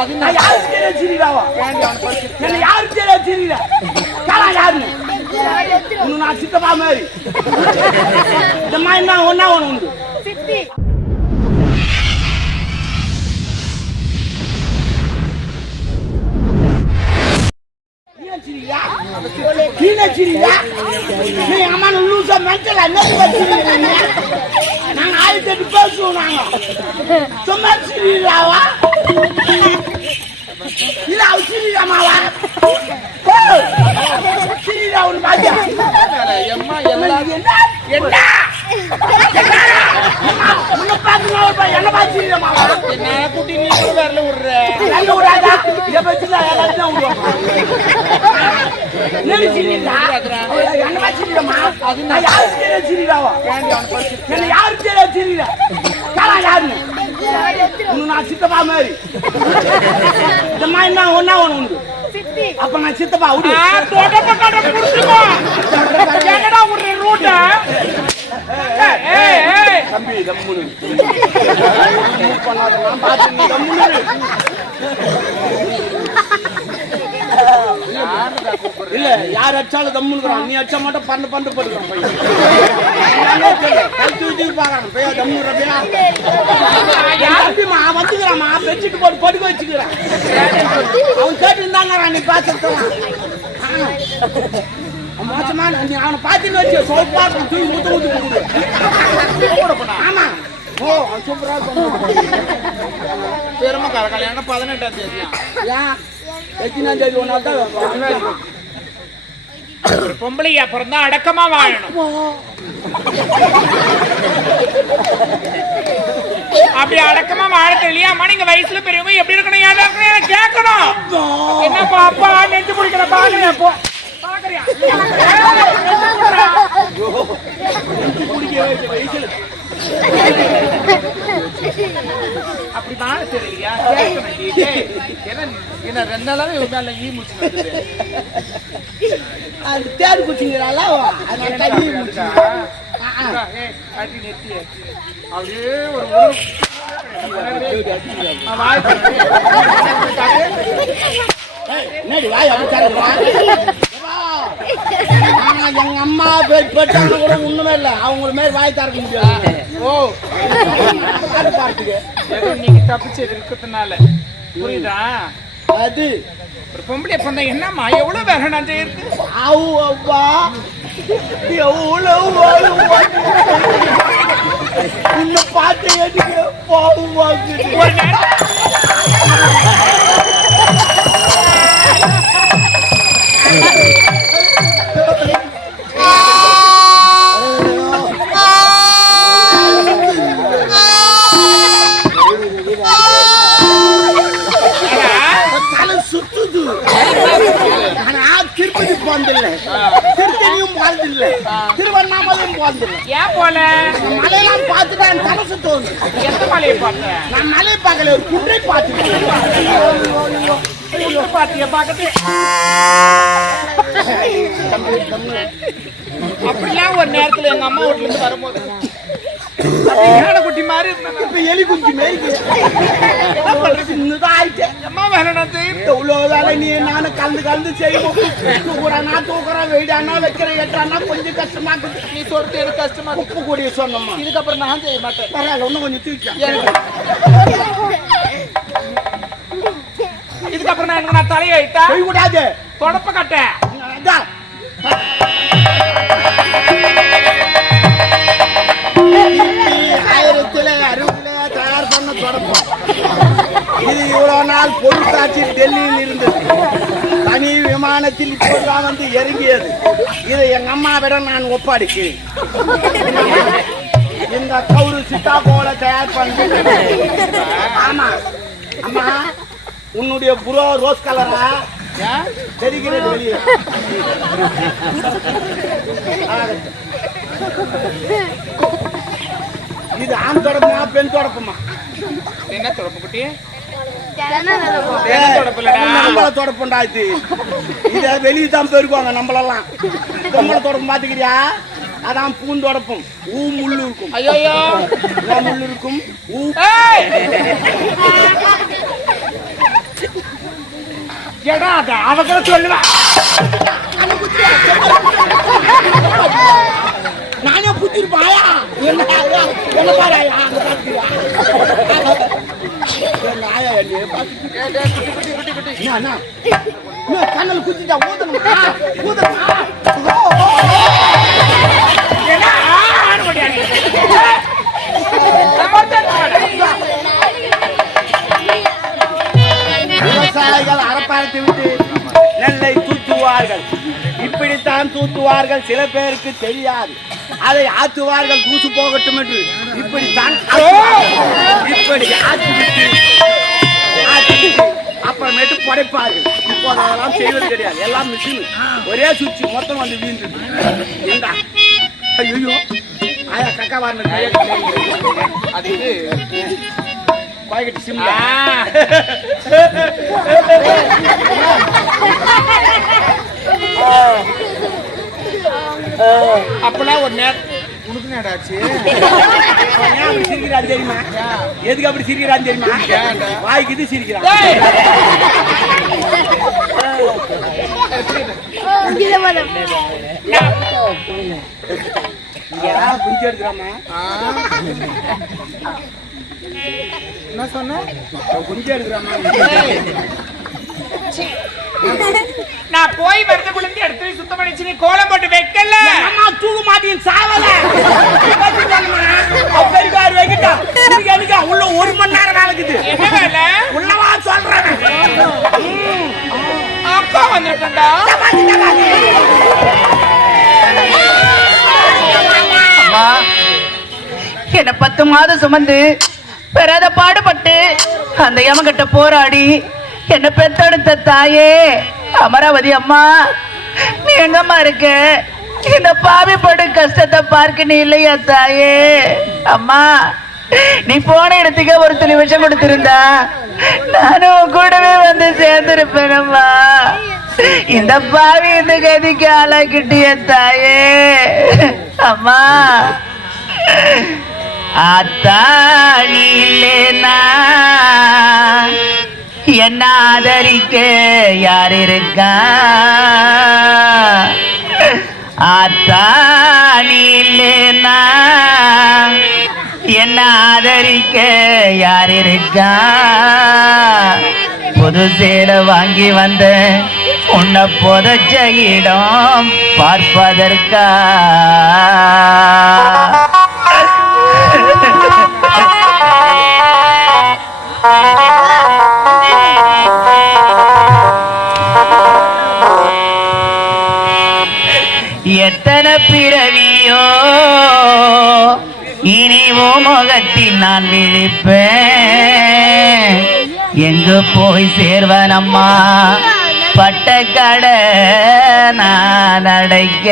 அது நான் யாருக்கு தெரியாது சிரிடாவா என்ன யாருக்கு தெரியாது சிரிடா காலா யாருன்னு இன்னும் நான் சித்தப்பா மாதிரி இந்த மாதிரி நான் ஒன்னா ஒன்று உண்டு சித்தி நீ அம்மா லூசா மென்டல் என்ன நாங்க 1008 பேசுவோம் நாங்க சும்மா சிரிடாவா இல்ல அவ சிரிடாமாவா சிரிடா ஒன்று பாத்தியா எம்மா எல்லாம் என்ன உன்னை பார்த்து என்ன பார்த்து சிரிடாமாவா என்ன குட்டி நீ கூட வரல விடுற நல்ல விடாதா இதை பற்றிதான் எல்லாத்தையும் விடுவாங்க என்ன பார்த்து சிரிடாமா அது நான் யாருக்கு தெரியாது சிரிடாவா என்ன யாருக்கு தெரியாது சிரிடா காலா யாருன்னு இன்னும் நான் சித்தப்பா மாதிரி இந்த மாதிரி நான் ஒன்னா ஒன்று உண்டு அப்ப நான் சித்தப்பா விடு என்னடா விடுற ரூட்ட தம்பி தம்முனு பண்ணாத நான் பார்த்து தம்முனு இல்ல யார் அடிச்சாலும் தம்முனுக்குறான் நீ அடிச்சா மட்டும் பண்டு பண்டு போடுறான் பையன் கழுத்து வச்சு பாக்குறான் பையா தம்முறப்பையா வந்துக்கிறாமா பெட்ஷீட் போட்டு படுக்க வச்சுக்கிறான் அவன் கேட்டு இருந்தாங்க நீ பார்த்துருக்கான் மோசமான நீ அவனை பார்த்துன்னு வச்சு சோப்பா தூக்கி ஊத்து ஊத்து ஆமா ஓ சூப்பரா பெருமைக்கார கல்யாணம் 18ஆம் தேதி ஏன் எத்தனாம் தேதி ஒரு நாள் தான் பொம்பளையா பிறந்தா அடக்கமா வாழணும் அப்படி அடக்கமா வாழ தெரியலையாமா நீங்க வயசுல பெரியவங்க எப்படி இருக்கணும் ஏதா இருக்கணும் கேட்கணும் என்னப்பா அப்பா நெஞ்சு குடிக்கிற பாக்குறியா போ பாக்குறியா அப்படிதான் தெரியலையா என்ன 2 நாளாவே உட்கார்ல ஈ முடிச்சு அது தேடு குச்சிங்கறால அதனால ஈ முடிச்சு அடி நெத்தியே அப்படியே ஒரு என்னடி வாய் அப்படி தரமா எங்க அம்மா பெற்றாங்க கூட ஒண்ணுமே இல்ல அவங்க மாதிரி வாய் திறக்க முடியாது ஓ நீங்க தப்பிச்சு இருக்கிறதுனால புரியுதா அது ஒரு பொம்பளை பண்ண என்னம்மா எவ்வளவு வேலை நான் செய்யறது அவ்வா எவ்வளவு உன்னை பார்த்து எடுக்க பாவுவாக்கு திருப்பதி போனதில்லை திருத்தணியும் போனதில்லை திருவண்ணாமலையும் போனதில்லை ஏன் போல மலையெல்லாம் பார்த்துட்டு என் தனசு தோணுது எந்த மலையை பார்த்தேன் நான் மலை பார்க்கல ஒரு குன்றை பார்த்துட்டேன் பாத்திய பாக்கட்டு அப்படிலாம் ஒரு நேரத்துல எங்க அம்மா வீட்டுல இருந்து வரும்போது குட்டி மாதிரி இப்ப எலி குஞ்சு மாரி சின்னதா ஆயிட்டேன் அம்மா வேலை நான் இவ்வளவு வேலை நீ நானும் கலந்து செய்வோம் தூக்குறானா தூக்குறான் வெயிடானா வைக்கிறேன் எட்டானா கொஞ்சம் கஷ்டமா இருக்குது நீ சொல்றது எனக்கு கஷ்டமா உப்பு கூடிய சொன்னம்மா இதுக்கப்புறம் நான் செய்ய மாட்டேன் பரவாயில்ல இன்னும் கொஞ்சம் தூக்கிட்டேன் இதுக்கப்புறம் நான் எனக்கு நான் தலையை வைத்தா கூடாது தொடப்ப கட்டேன் தயார் பண்ண தொடப்போம் இது இவ்வளவு நாள் பொருட்காட்சி டெல்லியில் இருந்தது தனி விமானத்தில் இப்போதான் வந்து இறங்கியது இதை எங்க அம்மாவிடம் நான் ஒப்படைக்கிறேன் இந்த கவுரு சிட்டா போல தயார் பண்ண ஆமா அம்மா உன்னுடைய புரோ ரோஸ் கலரா தெரிகிறது வெளியே இது ஆண் தொடப்புமா பெண் தொடப்புமா என்ன தொடப்பு குட்டி நம்மள தொடப்புண்டா இது இத வெளியே தான் போயிருக்குவாங்க நம்மளெல்லாம் நம்மள தொடப்பு பாத்துக்கிறியா அதான் பூந்தொடப்பும் ஊ முள்ளு இருக்கும் ஐயோ முள்ளு இருக்கும் ஊ ஏடா அவங்கள சொல்லுவா நானே புத்திருப்பாயா என்ன பாராயா கண்ணல் குத்திட்டா ஊதணுமா விவசாயிகள் அரப்பாரத்தை விட்டு நெல்லை தூத்துவார்கள். இப்படித்தான் தூத்துவார்கள். சில பேருக்கு தெரியாது. அதை ஆத்துவார்கள் தூசு போகட்டும் என்று இப்படித்தான் இப்படி ஆத்துவிட்டு அப்புறமேட்டு படைப்பார்கள். இப்போது அதெல்லாம் செய்வது கிடையாது. எல்லாம் மிஷின் ஒரே சுவிட்ச் மொத்தம் வந்து வீண்டு ஐயோ ஆயா கக்கா வாங்க அது பாக்கெட் சிம் அப்பெல்லாம் ஒரு நேரம் உனக்கு நேடாச்சு அப்படி சிரிக்கிறான் தெரியுமா? எதுக்கு அப்படி சிரிக்கிறான் தெரியுமா? வாய்க்கு இது சிரிக்கிறான். குஞ்சு எடுக்கிறாமா? என்ன சொன்ன? குஞ்சு எடுக்கிறாமா? நான் போய் வரதுக்குள்ள எடுத்து சுத்தம் பண்ணிச்சு. நீ கோலம் போட்டு வைக்கல. அம்மா தூக்க மாட்டேன் சாவல. பெருகார் வைக்கிட்டா எனக்கு உள்ள 1 மணி நேரம் நடக்குது. என்ன வேலை? உள்ளவா சொல்றேன். அப்பா வந்துட்டா என்ன 10 மாதம் சுமந்து பெறாத பாடுபட்டு அந்த யமகிட்ட போராடி என்ன பெத்தெடுத்த தாயே அமராவதி அம்மா, நீ எங்கம்மா இருக்க? இந்த பாவி படு கஷ்டத்தை பார்க்க நீ இல்லையா தாயே? அம்மா, நீ போன இடத்துக்கு ஒரு துளி விஷம் கொடுத்திருந்தா நானும் கூடவே வந்து சேர்ந்திருப்பேன். அம்மா, இந்த பாவி இந்த கதிக்கு ஆளாக்கிட்டிய தாயே. அம்மா, ஆத்தாணி இல்லேனா என்ன ஆதரிக்க யார் இருக்கா? ஆத்தாணி இல்லேனா என்ன ஆதரிக்க யார் இருக்கா? புது சேலை வாங்கி வந்த உன்னை புதைச்ச இடம் பார்ப்பதற்கா? எத்தனை பிறவியோ இனி முகத்தில் நான் விழிப்பேன். எங்கு போய் சேர்வனம்மா பட்ட கடை நான் அடைக்க?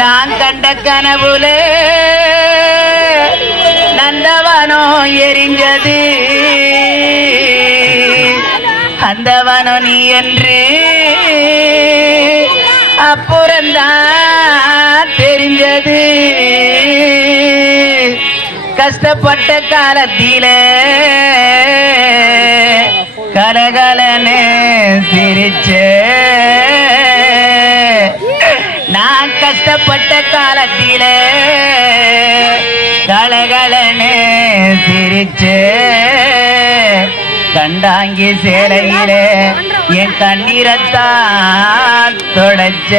நான் கண்ட கனவுல நந்தவனம் எரிஞ்சது, அந்தவனம் நீ என்று அப்புறந்தான் தெரிஞ்சது. கஷ்டப்பட்ட காலத்தில கலகலனே சிரிச்ச, நான் கஷ்டப்பட்ட காலத்தில கலகலனே சிரிச்ச, கண்டாங்கி சேலையிலே என் கண்ணீரத்தான் தொடச்ச.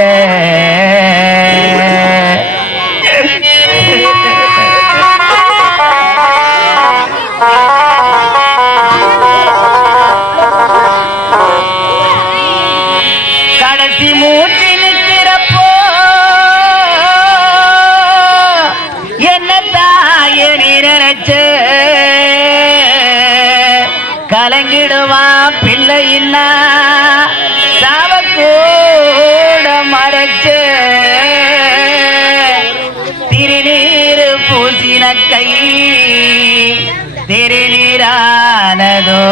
கடைசி மூச்சு நிற்கிறப்போ என்ன தாய நினைச்ச, கலங்கிடுவான் பிள்ளையின்னா சாவக்கூட மறைச்ச, திருநீர் பூசின கை திருநீரானதோ,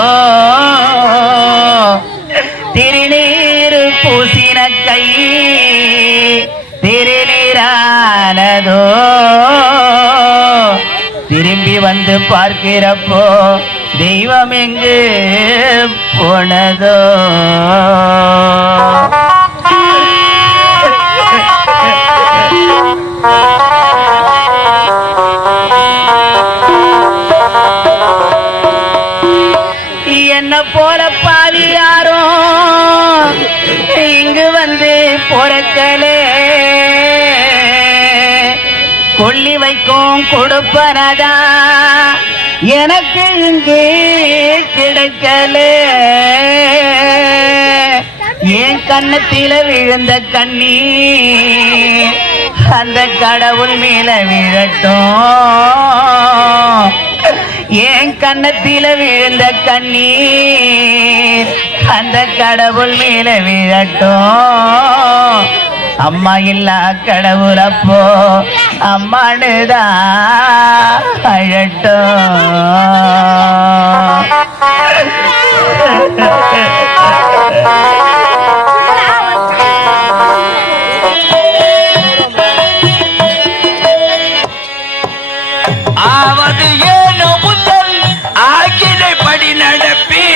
திருநீர் பூசின கை நினைத்து பார்க்கிறப்போ தெய்வம் எங்கு போனதோ? என்ன போல பாவி யாரும் இங்கு வந்து பொறக்கலே, கொல்லி வைக்கும் கொடுப்பனதா எனக்கு இங்கு கிடைக்கலே. என் கண்ணத்தில விழுந்த கண்ணீர் அந்த கடவுள் மேல விழட்டும். என் கண்ணத்தில விழுந்த கண்ணீர் அந்த கடவுள் மேல விழட்டும். அம்மா இல்லா கடவுள் அப்போ அம்மானுதான் அழட்டும். ஆவது ஏனோ முதல் ஆகினைப்படி நடப்பே,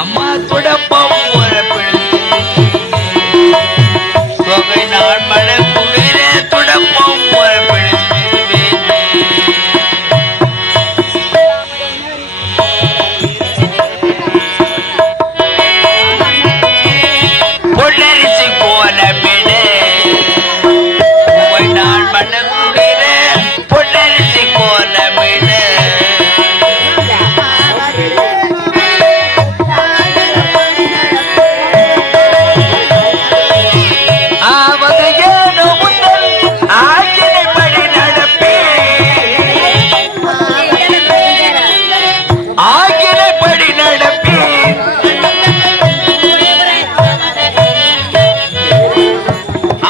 அம்மா துடப்பம் தொகை நாள் மழை குளிரே துடப்பம் பொன்னரிசி கோலமிடு நாள் மழை குளிரே பொன்னரிசி கோலமிடு. ஆவது ஏனோ முதல் ஆகினைப்படி நடப்பே, ஆகினைப்படி நடப்பே.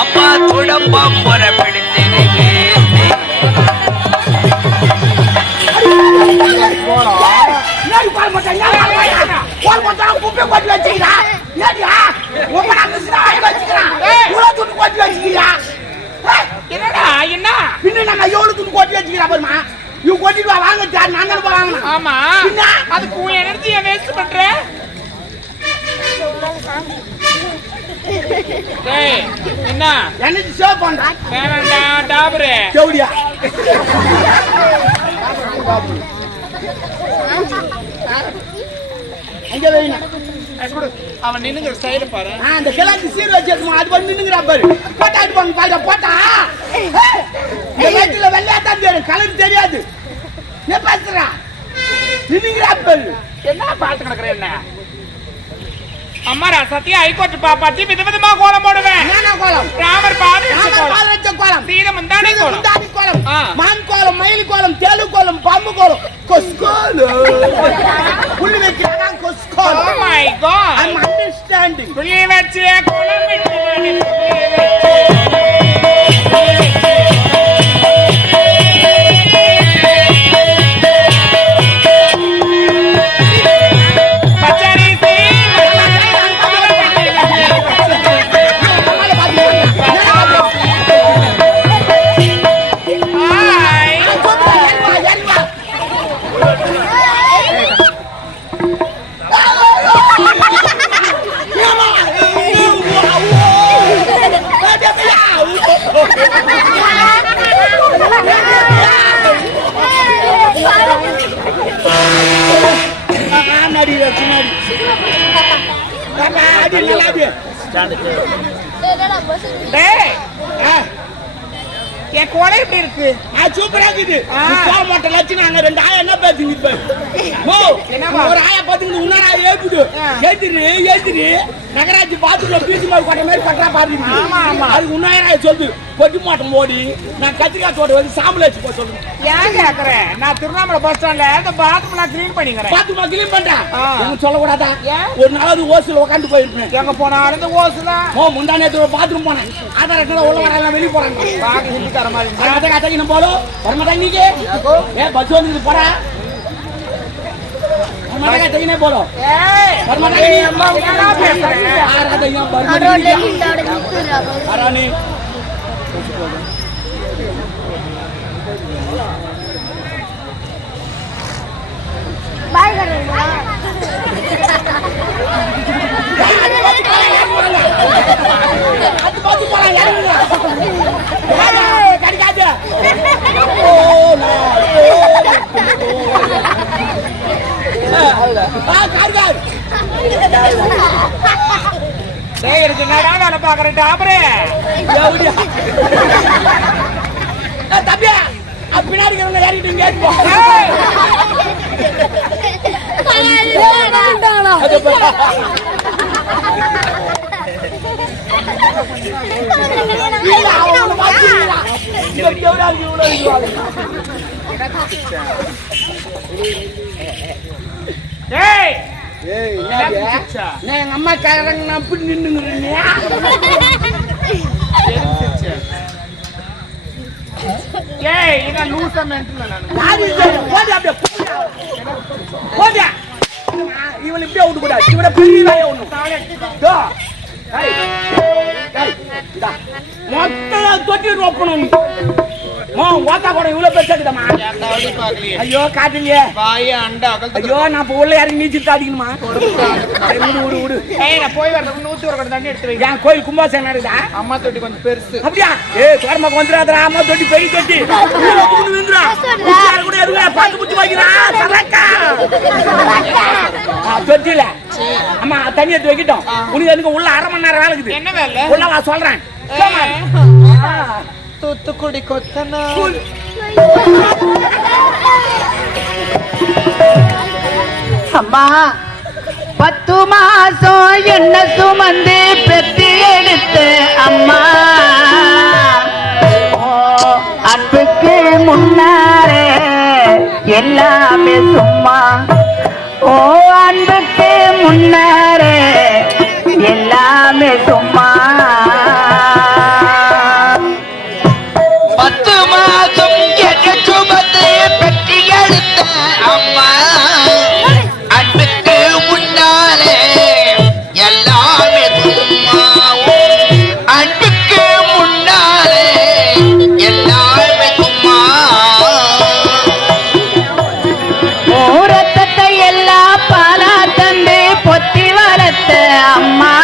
அம்மா துடப்பம் பிடித்திருக்கே. என்னடா என்ன? ஆமா, அதுக்கு உன் எனர்ஜியை வேஸ்ட் பண்ற. டேய், என்ன வேணாண்டா டாபரு. அவன் நின்னுங்கிற ஸ்டைல பாரு. அந்த கிழக்கு சீர் வச்சிருக்கோம், அது பண்ணி நின்னுங்கிறா பாரு. போட்டாட்டு போங்க பாரு, போட்டா இந்த வயிற்றுல வெள்ளையாத்தான் தெரியும், கலர் தெரியாது. என்ன பேசுறா நின்னுங்கிறா பாரு. என்ன பார்த்து கிடக்குற? என்ன அம்மாரா சத்தியா ஹைகோர்ட் பாப்பாத்தி விதவிதமா கோலம் போடுவேன். என்ன கோலம்? ராமர் பாதம் கோலம், சீதம் முந்தானை கோலம், கோலம், மான் கோலம், மயில் கோலம், தேளு கோலம், பாம்பு கோலம், கொஸ்கோலம். புள்ளி வைக்கிறாங்க கொஸ்கோலம். Oh my God, I'm understanding. புள்ளி வச்சே கோலம் விட்டு என் கோலை எப்படி இருக்கு? சூப்பரா இருக்குது. மாட்ட லட்சம் அங்க ரெண்டு ஆயா என்ன பேசுங்க? ஒரு ஆயா பாத்துக்கிட்டு இன்னொரு ஆயா ஏப்பிடு ஏத்திரு நகராட்சி பாத்துக்குள்ள பீச்சு மாதிரி கொட்ட மாதிரி கட்டா பாருங்க. அதுக்கு இன்னொரு சொல்லு பொட்டி மாட்டம் ஓடி நான் கத்திரிக்காய் தோட்ட வந்து சாம்பல் வச்சு போய் சொல்லுங்க. ஏன் கேக்குறேன்? நான் திருவண்ணாமலை பஸ் ஸ்டாண்ட்ல இந்த பாத்ரூம் நான் கிளீன் பண்ணிக்கிறேன். பாத்ரூம் கிளீன் பண்றேன் சொல்லக்கூடாதா? ஒரு நாளாவது ஓசில உட்காந்து போயிருப்பேன். எங்க போனாலும் இந்த ஓசு தான். முந்தா நேற்று பாத்ரூம் போனேன். ஆதார் அட்டை உள்ள வரலாம் வெளியே போறாங்க. பாக்க ஹிந்திக்கார மாதிரி அதை கதைக்கு நம்ம போலும் வரமாட்டா நீங்க. பஸ் வந்து போறா மடகா தைனே போறோம் ஏய் பர்மனன்ட் ஏய் அம்மா என்ன பேசுறேன் யாரா தையா பர்மனன்ட் அரானி பாய் கரெங்க அது பாத்து போறா யாருங்க ஏய் கடிக்காத ஓ கார்கார் டேய் இதுக்கு என்னடா வேலை பாக்குற டாபரே எவுடியா தம்பியா பின்னாடி இருங்க ஏறிட்டு கேட் போ டேய் எங்க அம்மா காரங்க அப்படி நின்னுங்க ஏய் இத லூசா மென்டல் யாரு போடா அப்படியே போடா இவளை இப்படியே விட்டு கூடாது இவனை பெரியவாயே ஒண்ணு மொத்தம் தொட்டி ரொப்பணும் ஓட்டா கூட இவ்வளவு பெருசாக்குதம்மா ஐயோ காட்டுலையே ஐயோ நான் உள்ள யாரும் நீச்சல் காட்டிக்கணுமா விடு விடு ஏய் நான் போய் வரதுக்கு 100 ஒரு தண்ணி எடுத்து வை என் கோயில் கும்பாசேனா இருக்குதா அம்மா தொட்டி கொஞ்சம் பெருசு அப்படியா ஏய் தோரமாக்கு வந்துடாதடா அம்மா தொட்டி பெரிய தொட்டி விந்துடா யாரு கூட எதுங்க பாத்து புத்தி வைக்கிறா சரக்கா தொட்டில அம்மா தண்ணி எடுத்து வைக்கிட்டோம் உனக்கு அதுக்கு உள்ள 1/2 மணி நேரம் வேலை இருக்குது என்ன வேலை உள்ள வா சொல்றேன் தூத்துக்குடி கொத்தனா அம்மா 10 மாசம் என்ன சுமந்து பெற்று எடுத்த அம்மா அன்புக்கு முன்னாரே எல்லாமே சும்மா ஓ அன்புக்கு முன்னாரே எல்லாமே சும்மா 10 மாதம் என்ன சுமந்து பெற்று எடுத்த அம்மா அன்புக்கு முன்னாலே எல்லாமே சும்மா அன்புக்கு முன்னாலே எல்லாமே சும்மா ரத்தத்தை எல்லாம் பாலா தந்து பொத்தி வளர்த்த அம்மா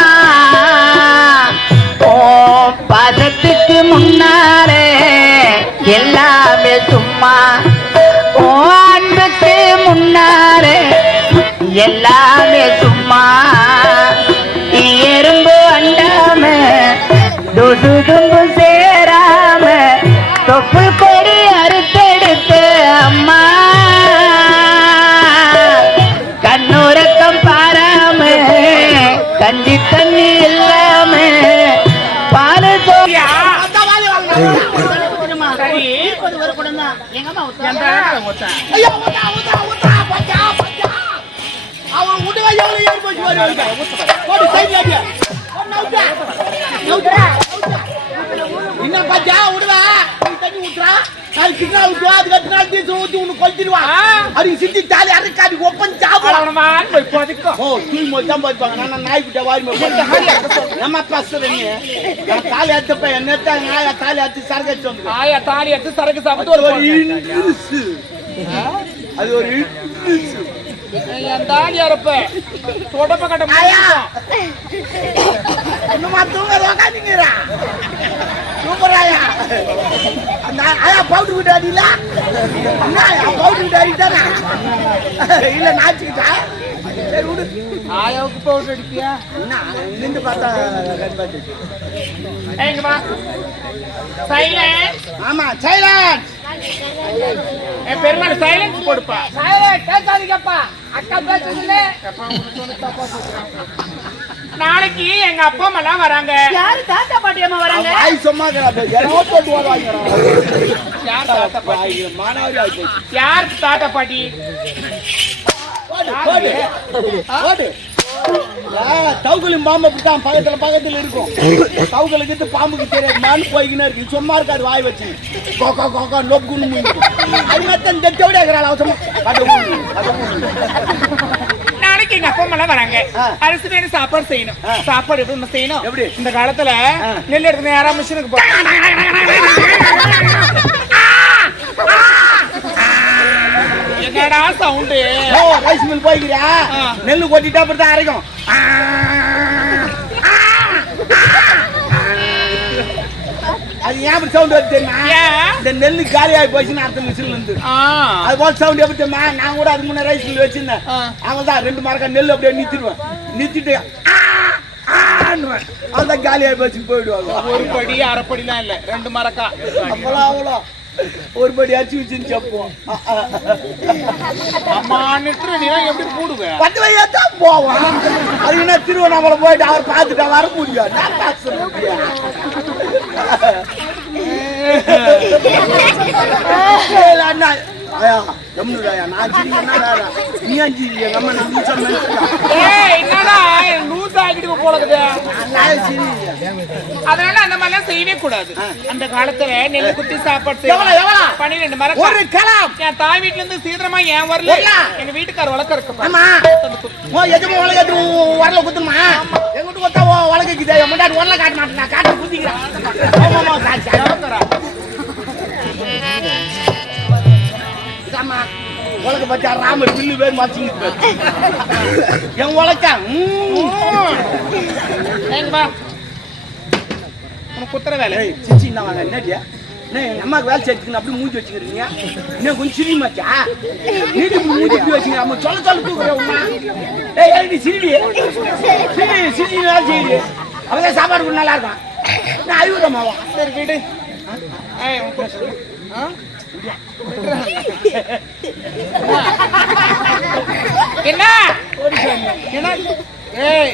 ஓ பாதத்துக்கு முன்னாலே எல்லாமே சும்மா ஓ அன்புக்கு முன்னாலே எல்லாமே சும்மா எறும்பு அண்டாம தும்பு சேராம தொப்பு கொடி அறுத்தெடுத்த அம்மா கண்ணுறக்கம் பாராம கஞ்சி தண்ணி இல்லாம பாரு சோயா சரி ஐயோ அவன் விட்டுவா எவ்வளவு ஏறி போச்சு போடு சைட்ல அப்படியே இன்னும் பச்சா விடுவா நீ தண்ணி ஊத்துறா அது கிண்ணா ஊத்துவா அதுக்கு அடுத்த நாள் தீசு ஊத்தி உனக்கு கொளுத்திடுவா அதுக்கு சித்தி தாலி அரைக்காது ஒப்பன் சாப்பிடலாம் போய் போதிக்கோ ஓ தூய் மொத்தம் போய்ப்பாங்க நான் நாய் கிட்ட வாரி நம்ம பசுறீங்க நான் தாலி அத்தப்ப என்ன நாயா தாலி அத்து சரக்கு வச்சு வந்து ஆயா தாலி எடுத்து சரக்கு சாப்பிட்டு ஒரு அது ஒரு என் தாலி அறப்ப தொடப்ப கட்ட இன்னுமா தூங்க உக்காந்துங்கிறா சூப்பராயா அந்த ஆயா பவுடர் விட்டு அடியில பவுடர் விட்டு அடிட்டானா இல்ல நாச்சுக்கிட்டா சரி விடு ஆயாவுக்கு பவுடர் அடிப்பியா என்ன நின்று பார்த்தா எங்க வா சைலன்ஸ் ஆமா சைலன்ஸ் என் பெருமாள் சைலன்ஸ் போடுப்பா சைலன்ஸ் பேசாதீங்கப்பா அக்கா பேசுறதுல நாளைக்கு எங்க அப்பா அம்மா எல்லாம் வராங்க யாரு தாத்தா பாட்டி அம்மா வராங்க ஆய் சும்மா போட்டு வருவாங்க யார் தாத்தா பாட்டி மாணவரி ஆகி யார் தாத்தா பாட்டி போடு தவுகளையும் பாம்பு அப்படித்தான் பக்கத்துல இருக்கும். தவுகளுக்கு பாம்புக்கு தெரியாது, மானு போய்கினே இருக்கு, சும்மா இருக்காது வாய் வச்சு கோக்கா கோக்கா நோப்புக்குன்னு அது மாதிரி இந்த தெவிட இருக்கிறாள் அவசரமா. நாளைக்கு எங்க அப்பா அம்மா வராங்க, அரிசி வேணும், சாப்பாடு செய்யணும். சாப்பாடு எப்படி நம்ம செய்யணும்? எப்படி இந்த காலத்துல நெல் எடுத்து நேரா மிஷினுக்கு போ. என்னடா சவுண்டு? Rice mill போய்க்கிறியா? நெல்லு கொட்டிட்டா அப்படித்தான் அரைக்கும். அது ஏன் சவுண்ட் வருது தெரியுமா? இந்த நெல்லு காலி ஆகி போச்சுன்னு அடுத்த மிஷின்ல இருந்து அது போல சவுண்ட் எப்படி தெரியுமா? நான் கூட அதுக்கு முன்னே ரைஸ் மில் வச்சிருந்தேன். அவங்க தான் 2 மரக்கா நெல் அப்படியே நிறுத்திட்டு அதுதான் காலி ஆகி போச்சு போயிடுவாங்க. ஒரு படி அரைப்படிலாம் இல்ல, 2 மரக்கா. அப்பெல்லாம் அவ்வளோ ஒரு படி அரிசி வச்சுன்னு சொல்லுவோம். அம்மா நிறுத்துற நீ எப்படி போடுவேன்? 10 வயசா தான் போவான். அது என்ன திருவண்ணாமலை போயிட்டு அவர் பார்த்துட்டா வர முடியாது. அண்ணா ஐயா எம்னுடாயா நான் சிரிக்கனா வேற நீ அஞ்சிங்க நம்ம நீ சொன்ன என்னடா லூஸ் ஆகிட்டு போலக்குது. அதனால அந்த மாதிரிலாம் செய்யவே கூடாது. அந்த காலத்துல நெல் குத்தி சாப்பாடு செய்யலாம். 12 மரம் ஒரு கலாம் என் தாய் வீட்டுல இருந்து சீக்கிரமா ஏன் வரல? எங்க வீட்டுக்கார வழக்கம் இருக்கு. ஆமா எதுவும் வழக்கத்து வரல குத்துமா எங்கிட்ட கொத்தா வழக்கிக்குதே முன்னாடி வரல காட்ட மாட்டேன் நான் காட்ட குத்திக்கிறேன். ஆமாமா உலக பச்சா ராமர் பில்லு பேர் மாச்சிங்க என் உலக்கா குத்துற வேலை சிச்சி என்ன வாங்க என்னடியா எங்க அம்மாவுக்கு வேலை சேர்த்துக்கணும் அப்படி மூஞ்சி வச்சுக்கிறீங்க. இன்னும் கொஞ்சம் சிரி மாச்சா நீட்டு மூஞ்சி எப்படி வச்சுங்க அம்மா சொல்ல தூக்குறேன். ஏய் நீ சிரிடி சிரி வேலை செய்யுது அவங்க சாப்பாடு நல்லா இருக்கும். நான் அறிவுறமாவா சரி வீடு என்ன என்ன? ஏய்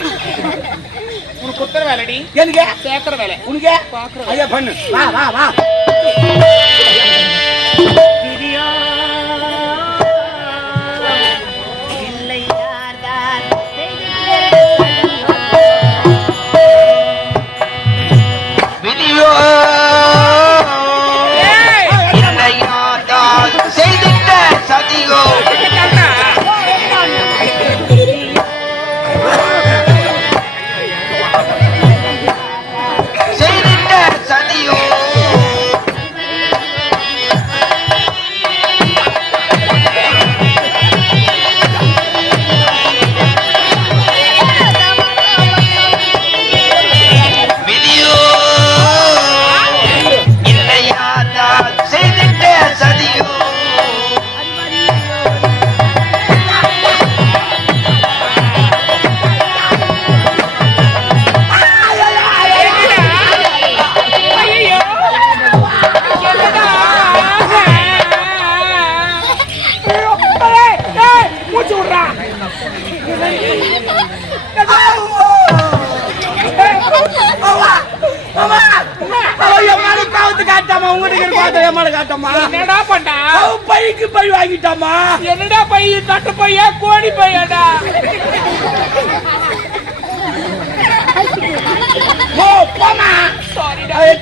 உனக்கு குத்துற வேலைடி. எனக்கு சேர்க்கிற வேலை உனக்கு ஐயா பண்ணு வா வா வா. என்னடா பண்ணா பைக்கு பை வாங்கிட்டாமா? என்னடா பை? தட்டு பையா கோடி பையாடா?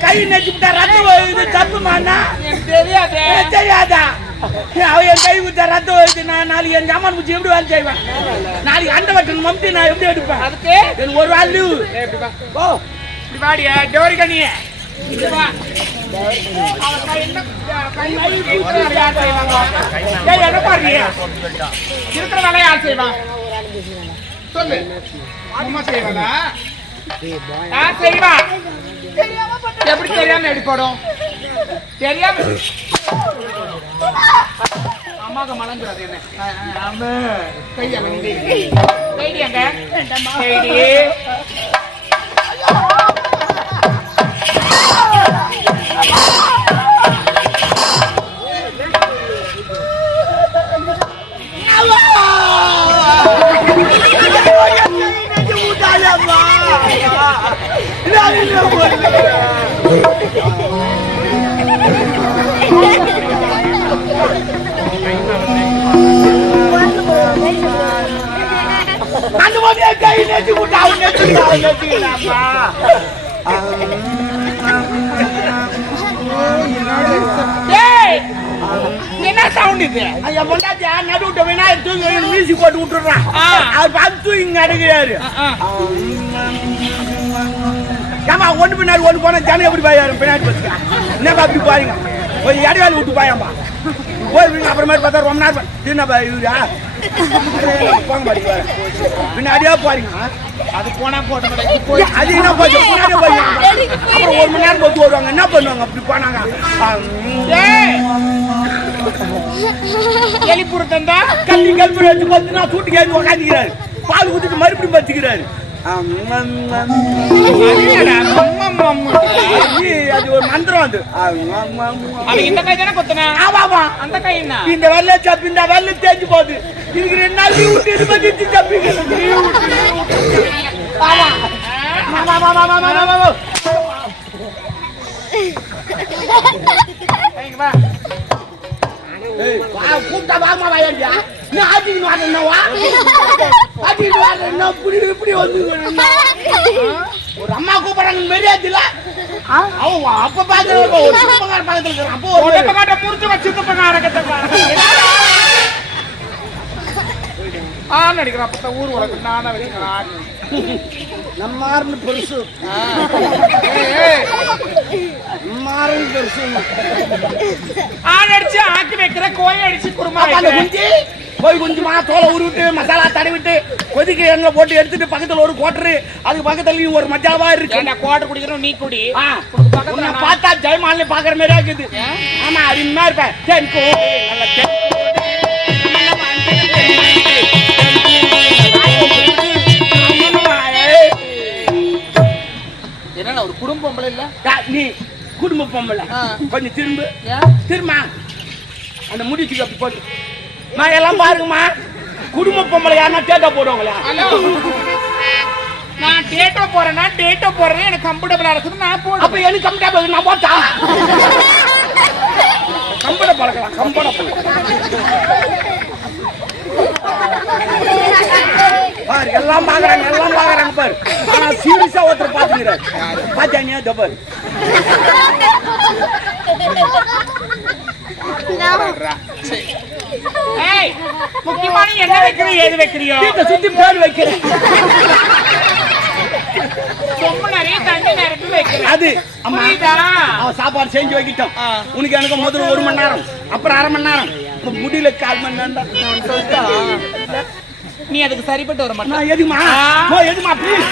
கை நெச்சுட்டா ரத்தம் வருது தப்புமாண்ணா? தெரியாதே. தெரியாதா? அவன் என் கை விட்டா ரத்தம் வருது. நான் நாளைக்கு என் ஜாமான் முடிச்சு எப்படி வேலை செய்வேன்? நாளைக்கு அண்டை வட்டன் மம்டி நான் எப்படி எடுப்பேன்? அதுக்கு எனக்கு ஒரு வாரம் லீவு. ஓ வாடியா டோரி கண்ணியே இருக்கிற வேலை யார் செய்வான் சொல்லு. அம்மா செய்வாளா? யார் செய்வா? எப்படி தெரியாம எடுப்படும்? தெரியாம அம்மாக்கு மலங்குறது என்ன? கைடியாங்க கைடி அந்த மாதிரி ஏய் நெஞ்சு விட்டு அவன் நெஞ்சுக்கிறாப்பா. டேய் என்ன சவுண்ட் இது? என் பொண்டாட்டியா நடு விட்ட விநாயகர் தூங்கி மியூசிக் போட்டு விட்டுறான். அவர் பார்த்து தூங்கி அடங்குறாரு. ஏமா ஒண்ணு பின்னாடி ஒண்ணு போனா ஜனம் எப்படி பாயாரு பின்னாடி வச்சுக்கா என்னப்பா அப்படி பாருங்க ஒரு இடையாளி விட்டு பாயாம்பா போய் அப்புறமேட்டு பார்த்தா ரொம்ப நேரம் என்னப்பா இவரா போங்க பாருங்க பின்னாடியே பாருங்க அது போனா போட்டு அது என்ன போச்சு பின்னாடியே பாருங்க அப்புறம் ஒரு மணி நேரம் போட்டு வருவாங்க என்ன பண்ணுவாங்க அப்படி போனாங்க எலிப்புறத்தா கல்வி கல்வி வச்சு பார்த்து நான் கூட்டு கேட்டு உக்காந்துக்கிறாரு பால் குடிச்சிட்டு மறுபடியும் பச்சுக்கிறாரு அது ஒரு மந்திரம் அது இந்த கை தானே கொத்தனா ஆமாமா அந்த கை என்ன இந்த வெள்ளை சப்பு இந்த வெள்ளை தேஞ்சு போகுது இதுக்கு 2 நாள் லீவ் விட்டு இது பத்தி சப்பிங்க ஆமா கூப்பிட்டா வாமா வாயா நீ ஆட்டிக்கிட்டு வாடா ஆட்டிக்கிட்டு வாடா இப்படி வந்து ஒரு அம்மா கூப்பிடுறாங்க மெரியாதுல அவங்க அப்ப பாக்குற ஒரு சித்தப்பங்கார பக்கத்துல இருக்கான் அப்போ ஒரு சித்தப்பங்கார புடிச்சு வச்சு சித்தப்பங்கார நடிக்கிறேன் அப்ப ஊர் உலக நானா வைக்கிறேன் நம்ம ஆறுன்னு பெருசு மாறுன்னு பெருசு அடிச்சு ஆக்கி வைக்கிற கோயை அடிச்சு குருமா போய் கொஞ்சமா தோலை உருவிட்டு மசாலா தடவிட்டு கொதிக்க எண்ணெய் போட்டு எடுத்துட்டு பக்கத்துல ஒரு கோட்டரு அதுக்கு பக்கத்துல ஒரு மஜாவா இருக்கு கோட்டர் குடிக்கிறோம் நீ குடி பார்த்தா ஜெயமாலினி பாக்குற மாதிரியா இருக்குது ஆமா அருமையா இருப்பேன் என்ன ஒரு குடும்ப பொம்பளை இல்ல நீ குடும்ப பொம்பளை கொஞ்சம் திரும்ப அந்த முடிச்சுக்கு அப்படி போட்டு நான் எல்லாம் பாருங்கம்மா குடும்ப பொம்பளை யாருன்னா டேட்டா போடுவாங்களா நான் டேட்டோ போறேன்னா டேட்டோ போறேன் எனக்கு கம்ஃபர்டபிளா இருக்குது நான் போடுறேன் அப்ப எனக்கு கம்ஃபர்டபிள் நான் போட்டா கம்பட பழக்கலாம் கம்பட பாரு எல்லாம் பாக்குறாங்க பாரு ஆனா சீரியஸா ஒருத்தர் பாத்துக்கிறாரு பாத்தியா தபர் முக்கியமான என்ன வைக்கிறீங்க ஏது வைக்கிறியோ சுத்தி பேர் வைக்கிறேன் நிறைய தண்ணி நிரப்பி வைக்கிறேன் அது அவன் சாப்பாடு செஞ்சு வைக்கிட்டோம் உனக்கு எனக்கு முதல்ல 1 மணி நேரம் அப்புறம் 1/2 மணி நேரம் முடியல 1/4 மணி நேரம் நீ அதுக்கு சரிப்பட்டு வர மாட்டேன் எதுமா ப்ளீஸ்